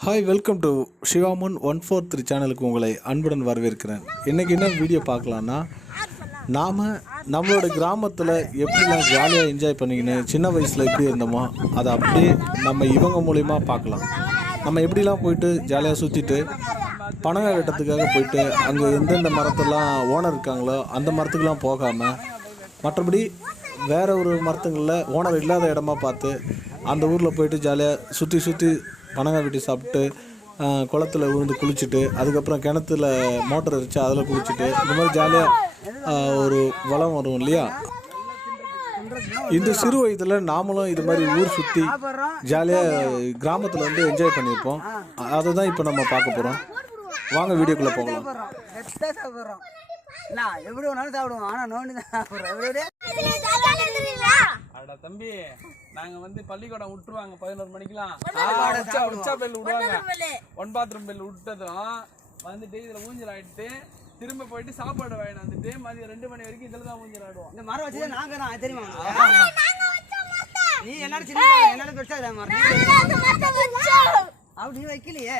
Hi welcome to Sivaman one four three சேனலுக்கு உங்களை அன்புடன் வரவேற்கிறேன். இன்றைக்கி என்ன வீடியோ பார்க்கலான்னா நாம் நம்மளோட கிராமத்தில் எப்படிலாம் ஜாலியாக என்ஜாய் பண்ணிக்கின்னு சின்ன வயசில் எப்படி இருந்தோமோ அதை அப்படியே நம்ம இவங்க மூலிமா பார்க்கலாம். நம்ம எப்படிலாம் போயிட்டு ஜாலியாக சுற்றிட்டு பணம் கட்டத்துக்காக போயிட்டு அங்கே எந்தெந்த மரத்தெல்லாம் ஓனர் இருக்காங்களோ அந்த மரத்துக்கெலாம் போகாமல் மற்றபடி வேறு ஒரு மரத்துங்களில் ஓனர் இல்லாத இடமா பார்த்து அந்த ஊரில் போயிட்டு ஜாலியாக சுற்றி சுற்றி பனங்காய் வெட்டி சாப்பிட்டு குளத்துல விழுந்து குளிச்சுட்டு அதுக்கப்புறம் கிணத்துல மோட்டர் வச்சு அதில் குளிச்சுட்டு இந்த மாதிரி ஜாலியாக ஒரு வளம் வரும் இல்லையா? இந்த சிறு வயதில் நாமளும் இது மாதிரி ஊர் சுற்றி ஜாலியாக கிராமத்தில் வந்து என்ஜாய் பண்ணியிருப்போம். அதை தான் இப்போ நம்ம பார்க்க போகிறோம் வாங்க வீடியோக்குள்ளே போகலாம். எப்படி வேணாலும் சாப்பிடுவோம். ஆனால் நோண்டி தான் சாப்பிட்றோம் எப்படி? அட தம்பி நாங்க வந்து பள்ளிக்கூடம் விட்டுருவாங்க பதினோரு மணிக்கெல்லாம். சாப்பாடு உச்சா பெல் விடுவாங்க. ஒன் பாத்ரூம் பெல் விட்டதும் வந்துட்டு இதுல ஊஞ்சல் ஆயிட்டு திரும்ப போயிட்டு சாப்பாடு வாங்கிட்டு வந்துட்டு மதியம் ரெண்டு மணி வரைக்கும் இதுல தான் ஊஞ்சல் ஆடுவோம் இந்த மரம் வச்சதே நாங்க தான் தெரியுமா? நீ என்னோட சின்ன என்னோட பெருசா இருக்கா மரம். அப்படி நீ வைக்கலையே.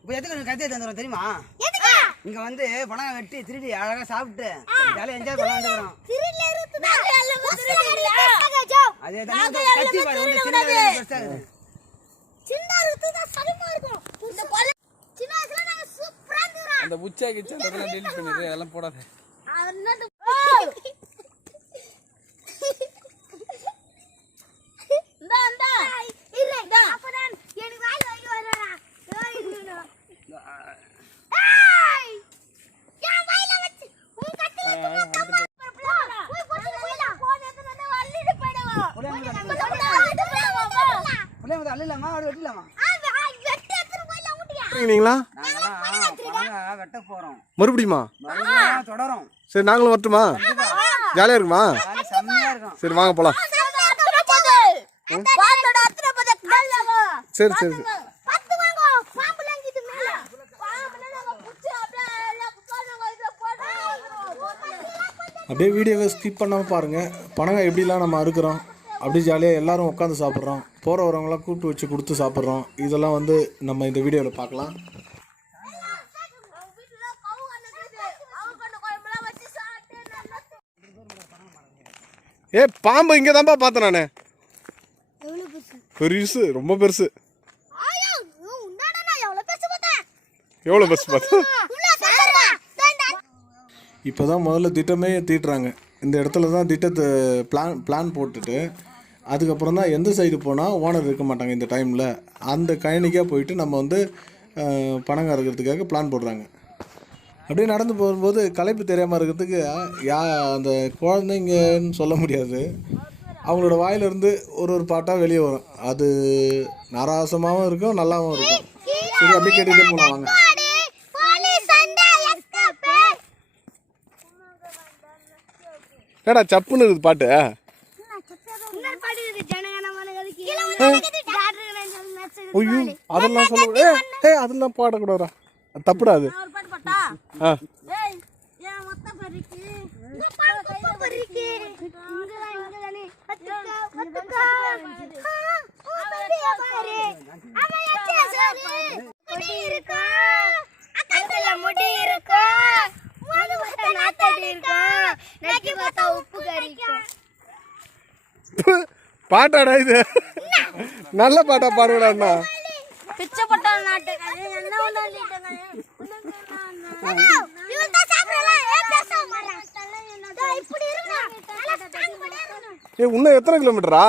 இப்போ எதுக்கு நீ கத்தி தந்துடுறோம் தெரியுமா? இங்க வந்து பணம் வெட்டி திருடி அழகா சாப்பிட்டு ஜாலியா என்ஜாய் பண்ண வந்துடுறோம் அதே தான் கத்தி பாரு வந்து சின்ன பெருசா இருக்குது அந்த உச்சா கிச்சா அதெல்லாம் டெலிட் பண்ணிடு அதெல்லாம் போடாத நீங்களா மறுபடியுமா? தொடரும் சரி நாங்களும் வரட்டுமா? ஜாலியாக இருக்குமா? சரி வாங்க போகலாம் சரி சரி சரி. அப்படியே வீடியோவை ஸ்கிப் பண்ணாமல் பாருங்கள் பணங்க எப்படிலாம் நம்ம அறுக்கிறோம்? அப்படியே ஜாலியாக எல்லாரும் உட்காந்து சாப்பிட்றோம். போகிற வரவங்களாம் கூப்பிட்டு வச்சு கொடுத்து சாப்பிட்றோம். இதெல்லாம் வந்து நம்ம இந்த வீடியோவில் பார்க்கலாம். ஏ பாம்பு இங்கே தான்ப்பா பார்த்தேன் நான். பெருசு? ரொம்ப பெருசு. எவ்வளோ பெருசு பார்த்தேன்? இப்போ தான் முதல்ல திட்டமே தீட்டுறாங்க. இந்த இடத்துல தான் திட்டத்தை பிளான் பிளான் போட்டுட்டு அதுக்கப்புறம் தான் எந்த சைடு போனால் ஓனர் இருக்க மாட்டாங்க இந்த டைமில் அந்த கழனிக்காக போயிட்டு நம்ம வந்து அஹ், பணம் கறக்கிறதுக்காக பிளான் போடுறாங்க. அப்படியே நடந்து போகும்போது களைப்பு தெரியாமல் இருக்கிறதுக்கு யா அந்த குழந்தைங்கன்னு சொல்ல முடியாது. அவங்களோட வாயிலிருந்து ஒரு ஒரு பாட்டாக வெளியே வரும். அது நாராசமாகவும் இருக்கும் நல்லாவும் இருக்கும். சரி அப்படியே கேட்டுகிட்டே போகலாம் வாங்க. ஏடா சப்புன்னு இருக்குது பாட்டு. ஐயோ அதெல்லாம் சொல்ல ஏ ஏ அதெல்லாம் பாடக்கூடாதா தப்புடா அது ஆ. பாட்டாடா இது. நல்ல பாட்டா பாடுங்கடா பிச்சைப்பட்ட பண்ணி ஏ இன்னும் எத்தனை கிலோமீட்டரா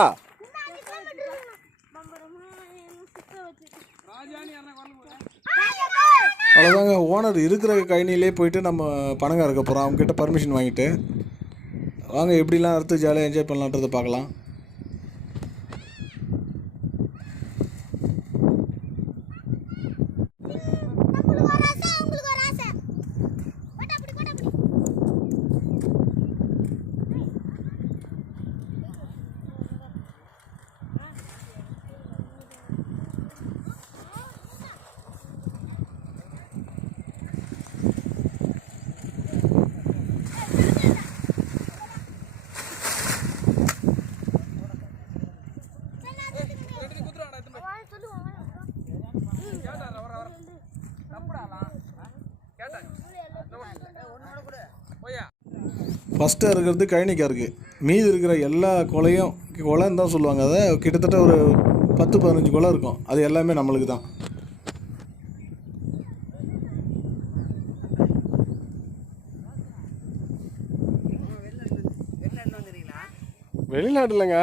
அவ்வளோதாங்க ஓனர் இருக்கிற கழனிலே போயிட்டு நம்ம பணங்க இருக்க போகிறோம் அவங்ககிட்ட பர்மிஷன் வாங்கிட்டு. வாங்க எப்படிலாம் அறுத்து ஜாலியாக என்ஜாய் பண்ணலான்றதை பார்க்கலாம் உங்களுக்கு ஒரு ஆசை உங்களுக்கு ஒரு ஆசை போட்டா அப்படி போட்டா அப்படி ஆ ஃபஸ்ட்டு இருக்கிறது கழனிக்காருக்கு மீதி இருக்கிற எல்லா கொலையும் கொலைன்னு தான் சொல்லுவாங்க. அதை கிட்டத்தட்ட ஒரு பத்து பதினஞ்சு கொலை இருக்கும். அது எல்லாமே நம்மளுக்கு தான். வெளிநாடு இல்லைங்க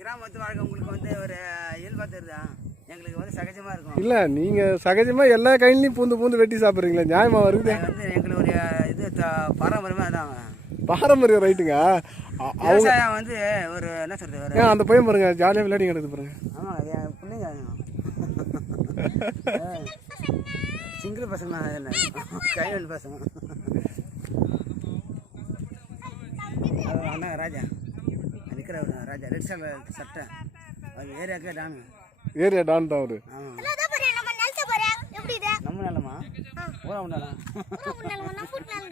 கிராமத்து வாழ்க்கை உங்களுக்கு வந்து ஒரு இயல்பாக தெரியுதா? எங்களுக்கு வந்து சகஜமாக இருக்கும். இல்லை நீங்கள் சகஜமாக எல்லா கையிலையும் பூந்து பூந்து வெட்டி சாப்பிட்றீங்களா நியாயமாக வருது? வந்து எங்களுடைய இது த- பாரம்பரியமாக அதான். பாரம்பரியம் ரைட்டுங்க. அ- விவசாயம் வந்து ஒரு என்ன சொல்றது அந்த பையன் பாருங்க ஜாலியாக விளையாடி கிடக்குது பாருங்க. என் பிள்ளைங்க சிங்கிள் பசங்க தான் இல்லை கைவன் பசங்க. அண்ணா ராஜா. நிற்கிற ராஜா. ரெட் சால சட்டை ஏரியாக்கே டானு ஏரியா டான் தான் அவரு. ஆமாம் அதான் பாரு நம்ம நிலத்த பாரு எப்படி இது நம்ம நிலமா ஊரா உண்டாலாம் நம்ம நிலம் நம்ம ஃபுட் நிலம்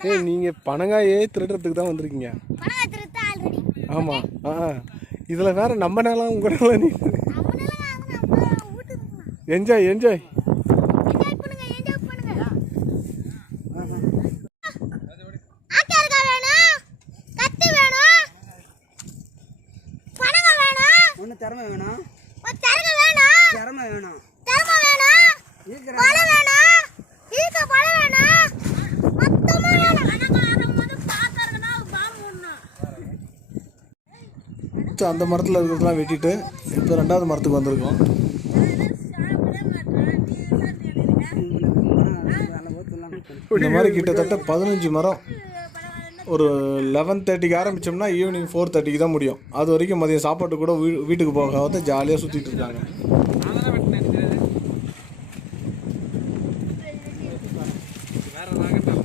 ஏய் நீங்கள் பனங்காயே திருடுறதுக்கு தான் வந்திருக்கீங்க. ஆமாம் ஆ இதில் வேற நம்ம நிலம் உங்கள் நிலம் நீ என்ஜாய் என்ஜாய் வேணும்? திறமை வேணும். திறமை வேணும். தரமா வேணும். இருக்கிற பழம் வேணும் இருக்க பழம் வேணும் மொத்தமா வேணும் பணங்க வரும்போது பாக்கறதுனா பாம்பு ஒண்ணும் ஃபஸ்ட்டு அந்த மரத்தில் இருக்கிறதெல்லாம் வெட்டிட்டு இப்போ ரெண்டாவது மரத்துக்கு வந்திருக்கோம். இந்த மாதிரி கிட்டத்தட்ட பதினஞ்சு மரம். ஒரு லெவன் தேர்ட்டிக்கு ஆரம்பித்தோம்னா ஈவினிங் ஃபோர் தேர்ட்டிக்கு தான் முடியும். அது வரைக்கும் மதியம் சாப்பாட்டு கூட வீ வீட்டுக்கு போகாத ஜாலியாக சுற்றிட்டு இருக்காங்க நான் தானே வெட்டினேன் எனக்கு தெரியாது வேற ராகத்தான்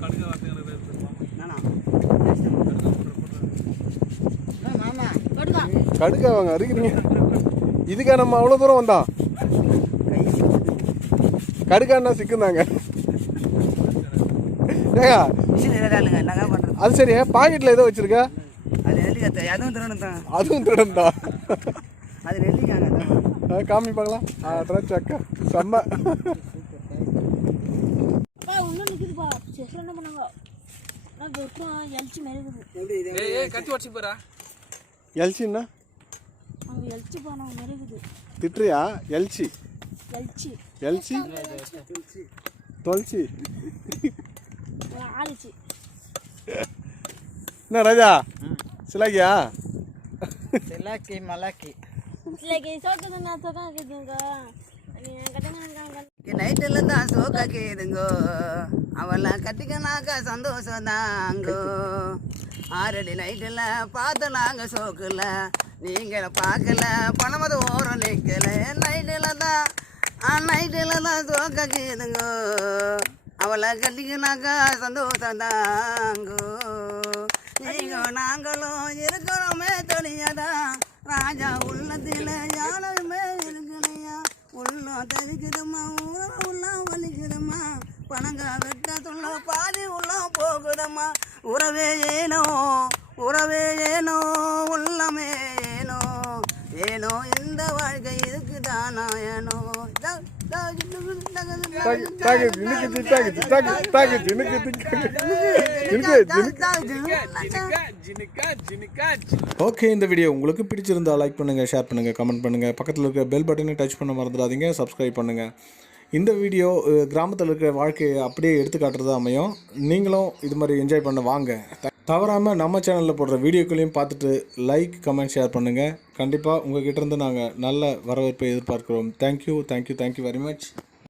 கடுக்க வார்த்தை நானா மாமா கடுக்க வாங்க அறுக்கிறீங்க. இதுக்கா நம்ம அவ்வளோ தூரம் வந்தோம் கடுக்கான்னா சிக்குந்தாங்க. ஏங்க அது சரி பாக்கெட்டில் ஏதோ வச்சிருக்க? அதுவும் திருடணும் தான். காமி பார்க்கலாம். அட்ரா அக்கா. செம்ம. அப்பா இன்னும் நிக்குதுப்பா. செஸ் என்ன பண்ணாங்க? நான் வெட்டும் எல்ச்சி மெருகுது எப்படி இது ஏய் ஏய் கத்தி உடச்சி போறா எல்சின்னா? அவங்க எல்ச்சி போனவங்க மெருகுது திட்டுறியா? எல்சி எல்ச்சி. எல்சி தொல்சி ஆளுச்சு. என்ன ராஜா? சிலாக்கியா? சிலாக்கி மலாக்கி. இல்லைக்கு சோத்துதுங்க சொக்கம் இருக்குதுங்க கட்டுங்க நைட்டில் தான் சோக்கா கேதுங்கோ அவளை கட்டிக்கனாக்கா சந்தோஷம் தாங்கோ ஆறடி நைட்டில் பார்த்து நாங்கள் சோக்கில் நீங்களை பார்க்கல பணமது ஓரம் நிற்கல நைட்டில் தான் நைட்டில் தான் சோக்க கேதுங்கோ. அவளை கட்டிக்கினாக்கா சந்தோஷம் தாங்கோ நீங்கள் நாங்களும் இருக்கிறோமே துணியாதான் ராஜா உள்ளத்தில் யாருமே இருக்கலையா? உள்ளம் தெரிக்குதுமா உள்ள வலிக்கிறோமா வலிக்குதுமா பணங்க வெட்ட சொல்ல பாதி உள்ளம் போகுதம்மா. உறவே ஏனோ உறவே ஏனோ உள்ளமே ஏனோ. ஏனோ இந்த வாழ்க்கை இருக்குதானா ஏனோ. த- த- தாக்கு இன்னைக்கு தாக்கு தாக்கு தாக்கு இன்னைக்கு இன்னைக்கு ஜினுக்கா ஜினுக்கா ஜினுக்கா ஜினுக்கா. ஓகே இந்த வீடியோ உங்களுக்கு பிடிச்சிருந்தா லைக் பண்ணுங்கள் ஷேர் பண்ணுங்கள் கமெண்ட் பண்ணுங்கள் பக்கத்தில் இருக்கிற பெல் பட்டனை டச் பண்ண மறந்துடாதீங்க. சப்ஸ்கிரைப் பண்ணுங்கள் இந்த வீடியோ கிராமத்தில் இருக்கிற வாழ்க்கையை அப்படியே எடுத்து காட்டுறதா அமையும். நீங்களும் இது மாதிரி என்ஜாய் பண்ண வாங்க. தவறாமல் நம்ம சேனலில் போடுற வீடியோக்களையும் பார்த்துட்டு லைக் கமெண்ட் ஷேர் பண்ணுங்கள் கண்டிப்பாக உங்கள் கிட்டேருந்து நாங்கள் நல்ல வரவேற்பை எதிர்பார்க்குறோம். Thank you thank you thank you very much